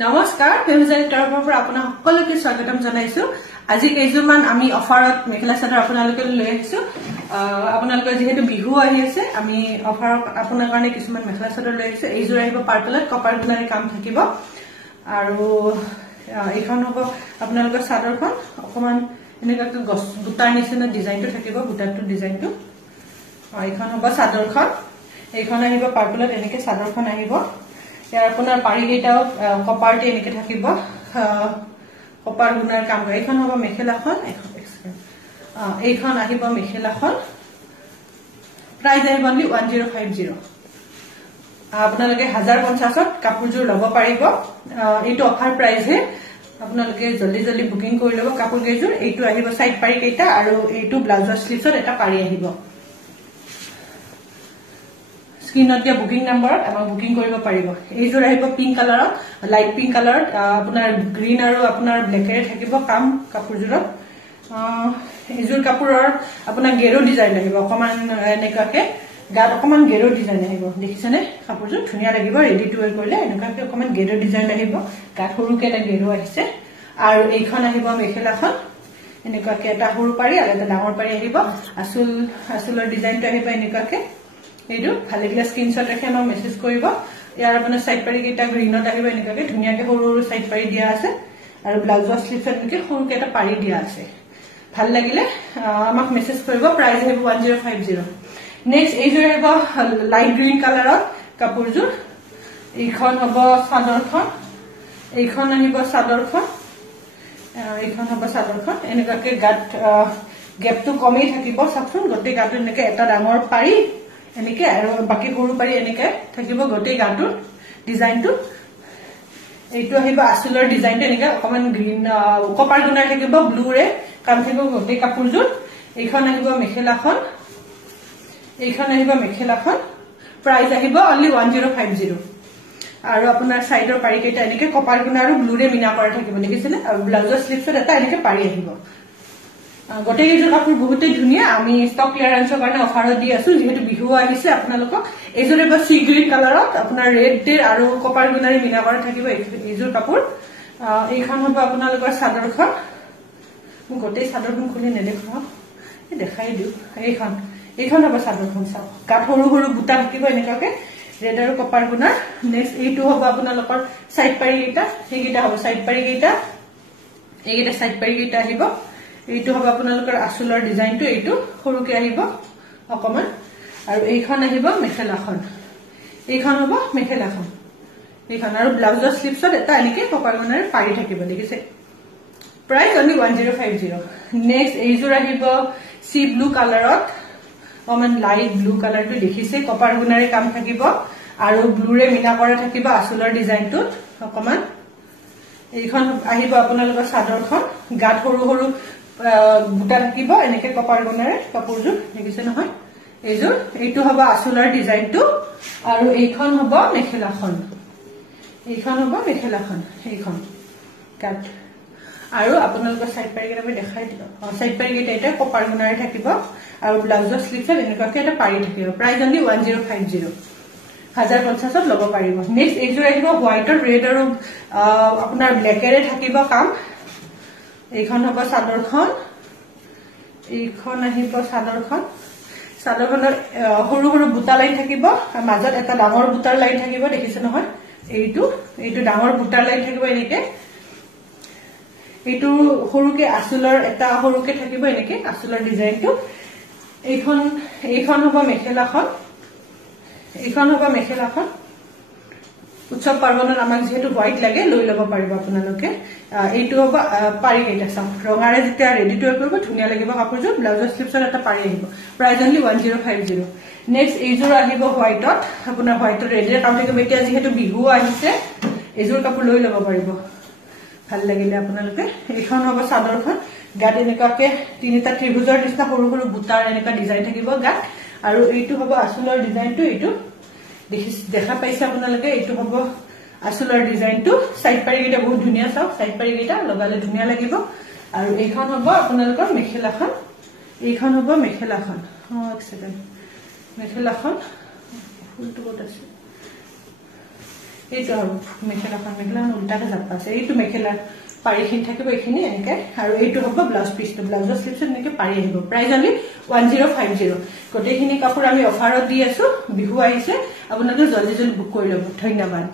নমস্কাৰ ফেমিজাইৰ তৰফৰ পৰা আপোনাক সকলোকে স্বাগতম জনাইছো আজি কেইজনমান আমি অফাৰত মেখেলা চাদৰ আপোনালোকে লৈ আহিছো আপোনালোকৰ যেহেতু বিহু আহি আছে আমি অফাৰত আপোনাৰ কাৰণে কিছুমান মেখেলা চাদৰ লৈ আহিছো এইজোৰ আহিব পাৰ্পলত কপাৰ গুণাৰে কাম থাকিব আৰু এইখন হ'ব আপোনালোকৰ চাদৰখন অকমান এনেকা গছ বুটাৰ নিচিনা ডিজাইনটো থাকিব বুটাৰটো ডিজাইনটো এইখন হ'ব চাদৰখন এইখন আহিব পাৰ্পলত এনেকে চাদৰখন আহিব ইয়াৰ আপোনাৰ পাৰি গেটাও কপাৰটি এনেকে থাকিব কপাৰ গুণাৰ কাম কৰে এইখন হ'ব মেখেলাখন এইখন আহিব মেখেলাখন প্ৰাইস আহিব 1050 আপোনালোকে 1050ত কাপোৰজোৰ ল'ব পাৰিব এইটো অফাৰ প্ৰাইস হে আপোনালোকে জলদি জলদি বুকিং কৰি ল'ব কাপোৰ কেইজোৰ এইটো আহিব সাইড পাৰি কেইটা আৰু এইটো ব্লাউজৰ স্লিভছত এটা পাৰি আহিব স্ক্ৰিনত দিয়া বুকিং নম্বৰত আমাৰ বুকিং কৰিব পাৰিব এইজোৰ আহিব পিংক কালাৰত লাইট পিংক কালাৰত আপোনাৰ গ্ৰীন আৰু আপোনাৰ ব্লেকেৰে থাকিব কাম কাপোৰজোৰত এইজোৰ কাপোৰৰ আপোনাৰ গেৰো ডিজাইন আহিব অকমান এনেকাকে গাত অকমান গেৰো ডিজাইন আহিব দেখিছেনে কাপোৰজোৰ ধুনিয়া লাগিব ৰেডি টু ওয়্যাৰ কৰিলে এনেকাকে অকমান গেৰো ডিজাইন আহিব গাত সৰুকে এটা গেৰো আহিছে আৰু এইখন আহিব মেখেলাখন এনেকাকে এটা সৰু পাৰি আৰু এটা ডাঙৰ পাৰি আহিব আসুলৰ ডিজাইনটো আহিব এনেকাকে এইটো ভালে গিলা স্ক্ৰিনশ্বট ৰাখি আমাক মেছেজ কৰিব ইয়াৰ আপোনাৰ সাইড পাৰি কেটা গ্ৰীনত আহিব এনেকাকে ধুনিয়াকে সৰু সৰু সাইড পাৰি দিয়া আছে আৰু ব্লাউজৰ স্লিভছত এনেকে সৰুকে এটা পাৰি দিয়া আছে ভাল লাগিলে আমাক মেছেজ কৰিব প্ৰাইস আহিব 1050 নেক্সট এইজোৰ আহিব লাইট গ্ৰীন কালাৰত কাপোৰজোৰ এইখন হ'ব চাদৰখন এইখন আহিব চাদৰখন এইখন হ'ব চাদৰখন এনেকাকে গাত গেপটো কমেই থাকিব চাকচোন গটে গাটো এনেকে এটা ডাঙৰ পাৰি এনেকে আৰু বাকি সৰু পাৰি এনেকে থাকিব গটে গাটো ডিজাইনটো এইটো আহিব আসুলৰ ডিজাইনটো এনেকে অকমান গ্ৰীন কপাৰ গুণাৰ থাকিব ব্লুৰে কাম থাকিব গটে কাপোৰজোৰ এইখন আহিব মেখেলাখন প্ৰাইস আহিব অনলি 1050 আৰু আপোনাৰ সাইডৰ পাৰি কেইটা এনেকে কপাৰ গুণা আৰু ব্লুৰে মিনা কৰা থাকিব দেখিছেনে আৰু ব্লাউজৰ স্লিভছত এটা এনেকে পাৰি আহিব গটে এইজোৰ কাপোৰ বহুতে ধুনিয়া আমি ষ্টক ক্লিয়াৰেন্সৰ কাৰণে অফাৰত দি আছো যেহেতু বিহু আহিছে আপোনালোকক এইজোৰ বা সি গ্ৰীন কালাৰত আপোনাৰ ৰেড ডেৰ আৰু কপাৰ গুণাৰে মিনা কৰা থাকিব এইজোৰ কাপোৰ এইখন হ'ব আপোনালোকৰ চাদৰখন মই গটে চাদৰখন খুলি নেদেখাও দেখাই দিও এইখন হ'ব চাদৰখন চাও গাত সৰু সৰু বুটা থাকিব এনেকাকে ৰেড আৰু কপাৰ গুণাৰ নেক্সট এইটো হ'ব আপোনালোকৰ সাইড পাৰি কেইটা সেইকেইটা হ'ব সাইড পাৰি কেইটা এইকেইটা সাইড পাৰি কেইটা আহিব এইটো হ'ব আপোনালোকৰ আসুলৰ ডিজাইনটো এইটো সৰুকে আহিব অকমান আৰু এইখন আহিব মেখেলাখন এইখন হ'ব মেখেলাখন এইখন আৰু ব্লাউজৰ স্লিভছত এটা এনেকে কপাৰ গুণাৰে পাৰি থাকিব দেখিছে প্ৰাইস অনলি 1050 নেক্সট এইজোৰ আহিব সি ব্লু কালাৰত অকমান লাইট ব্লু কালাৰটো দেখিছে কপাৰ গুণাৰে কাম থাকিব আৰু ব্লুৰে মিনা কৰা থাকিব আসুলৰ ডিজাইনটোত অকমান এইখন আহিব আপোনালোকৰ চাদৰখন গাত সৰু সৰু বুটা থাকিব এনেকে কপাৰ গুণাৰে কাপোৰজোৰ দেখিছে নহয় এইটো হ'ব আসুলৰ ডিজাইনটো আৰু এইখন হ'ব মেখেলাখন এইখন কাট আৰু আপোনালোকৰ সাইড পাৰি কেইটা মই দেখাই দিলো সাইড পাৰি কেইটা এটা কপাৰ গুণাৰে থাকিব আৰু ব্লাউজৰ স্লিভছত এনেকুৱাকে এটা পাৰি থাকিব প্ৰাইস অনলি 1050 1050ত ল'ব পাৰিব নেক্সট এইজোৰ আহিব হোৱাইটৰ ৰেড আৰু আপোনাৰ ব্লেকেৰে থাকিব কাম এইখন হ'ব চাদৰখন এইখন আহিব চাদৰখনৰ সৰু সৰু বুটা লাইন থাকিব আৰু মাজত এটা ডাঙৰ বুটাৰ লাইন থাকিব দেখিছে নহয় এইটো ডাঙৰ বুটাৰ লাইন থাকিব এনেকে এইটো সৰুকে আসুলৰ এটা সৰুকে থাকিব এনেকে আসুলৰ ডিজাইনটো এইখন হ'ব মেখেলাখন উৎসৱ পাৰ্বণত আমাক যেহেতু হোৱাইট লাগে লৈ ল'ব পাৰিব আপোনালোকে এইটো হ'ব পাৰি কেইটা চাওক ৰঙাৰে যেতিয়া ৰেডি টু কৰিব ধুনিয়া লাগিব কাপোৰজোৰ ব্লাউজৰ স্লিভছত এটা পাৰি আহিব প্ৰাইস অনলি 1050 নেক্সট এইজোৰ আহিব হোৱাইটত আপোনাৰ হোৱাইটৰ ৰেডি কাম থাকিব এতিয়া যেহেতু বিহু আহিছে এইজোৰ কাপোৰ লৈ ল'ব পাৰিব ভাল লাগিলে আপোনালোকে এইখন হ'ব চাদৰখন গাত এনেকাকে তিনিটা ত্ৰিভুজৰ নিচিনা সৰু সৰু বুটাৰ এনেকা ডিজাইন থাকিব গাত আৰু এইটো হ'ব আসুলৰ ডিজাইনটো এইটো দেখা পাইছে আপোনালোকে এইটো হ'ব আসুলৰ ডিজাইনটো সাইড পাৰি কেইটা বহুত ধুনিয়া চাওক সাইড পাৰি কেইটা লগালে ধুনিয়া লাগিব আৰু এইখন হ'ব আপোনালোকৰ মেখেলাখন এক সেকেন্ড মেখেলাখন ফুলটো ক'ত আছে এইটো আৰু মেখেলাখন উল্টাকে জাপা আছে এইটো মেখেলা পাৰিখিনি থাকিব এইখিনি এনেকে আৰু এইটো হ'ব ব্লাউজ পিছটো ব্লাউজৰ স্লিপছত এনেকে পাৰি আহিব প্ৰাইস অনলি 1050 গোটেইখিনি কাপোৰ আমি অফাৰত দি আছো বিহু আহিছে আপোনালোকে জলদি জলদি বুক কৰি ল'ব ধন্যবাদ